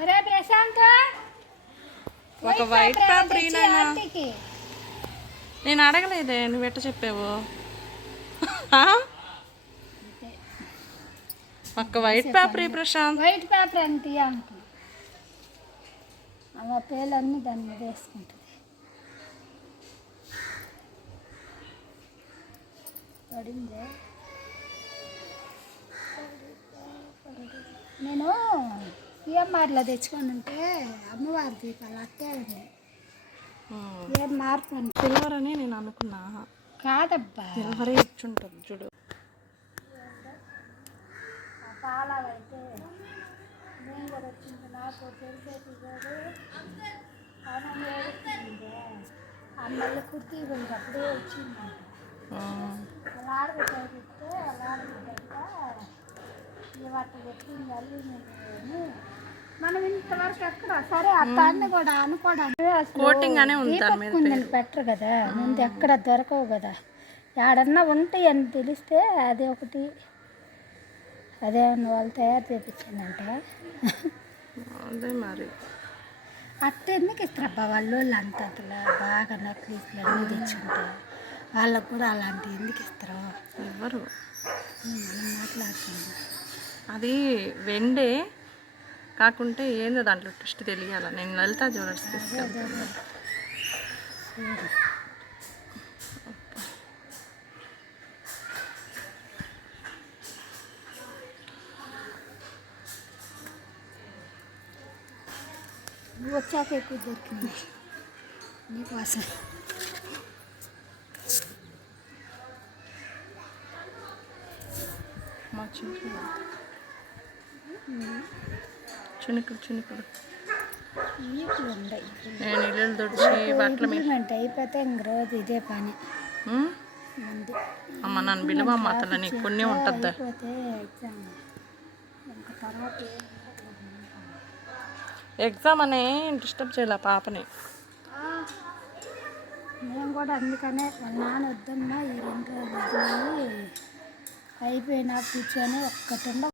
అరే ప్రశాంత్, ఒక white paper ఈయన ఆంటీకి నేను అడగలేదే, నువ్వు ఎట్ట చెప్పావు? ఒక white paper Prashant. White paper అంటే ఆమెకి ఆ పేర్లన్నీ దాని మీద వేసుకుంటుంది. పడిందే. నేను పిఎంఆర్లో తెచ్చుకొని ఉంటే అమ్మవారి దీపాలు అట్టే ఉంది. ఏం మార్పు అని సిల్వర్ అని నేను అనుకున్నా. కాదబ్బా, సిల్వరే ఇచ్చుంటుంది చూడు. పాలాలు అయితే నేను కూడా వచ్చింది, నాకు తెలిసేది కాదు. అవునని ఏడుస్తుంది. అమ్మల్ని కుర్తీ పోయినప్పుడే వచ్చిందంట. అలా ఆడబిడ్డ అలా ఆడబిడ్డ ఇవట్ట చెప్పింది అల్లి అని. మనం ఇంతవరకు ఎక్కడ సరే అట్ట అన్ని కూడా అనుకోవడానికి దీపకుందని పెట్టరు కదా, ముందు ఎక్కడ దొరకవు కదా. ఎక్కడన్నా ఉంటాయి అని తెలిస్తే అదే ఒకటి, అదే వాళ్ళు తయారు చేయించిందంట. అదే మరి అట్ట ఎందుకు ఇస్తారబ్బా వాళ్ళు అంతలా బాగా నక్లీస్లు అన్నీ తెచ్చుకుంటారు. వాళ్ళకు కూడా అలాంటివి ఎందుకు ఇస్తారు? ఎవరు మనం మాట్లాడుతున్నాం. అది వెండే కాకుంటే ఏందో దాంట్లో ట్విస్ట్ తెలియాల. నేను లలితా జ్యువెలర్స్ తీసుకెళ్తాను. నువ్వు వచ్చాక ఎక్కువ దొరికింది నీకోసం. మా చినుకులు చినుకులు నేను ఇల్లు తుడిచి బట్టల ఇంప్లిమెంట్ అయిపోతే ఇంక రోజు ఇదే పని. అమ్మ నన్ను పిలువమ్మ, అతను నీకు కొన్ని ఉంటుందా? ఎగ్జామ్ అనే డిస్టర్బ్ చేయాల పాపని. మేము కూడా అందుకనే వాళ్ళ నాన్న వద్దమ్మా ఈ 2 రోజులు అయిపోయినా కూర్చొని ఒక్కటి ఉండ.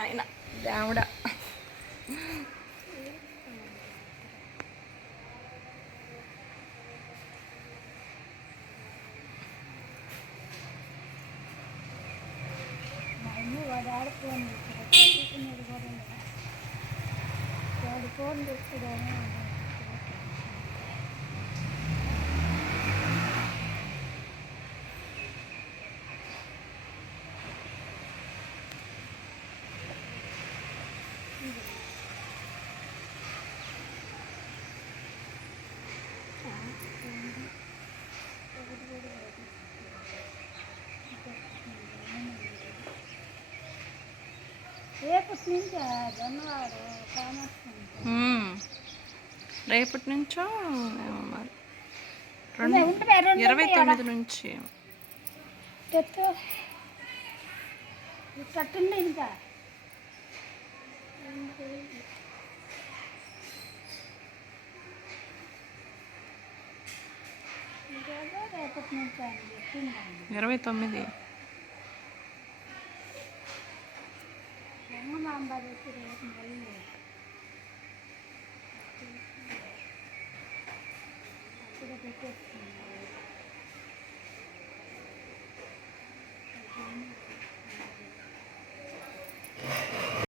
ఆయన దేవుడ వాడు ఫోన్ వాడు ఫోన్ తెచ్చుకోవడం. రేపటి నుంచి జొన్నవాడు ఫేమస్. రేపటి నుంచో మరి 29 నుంచి కట్టుండే ఇంకా రేపటి నుంచి అని చెప్పింది. 29 పెట్టేస్తుంది.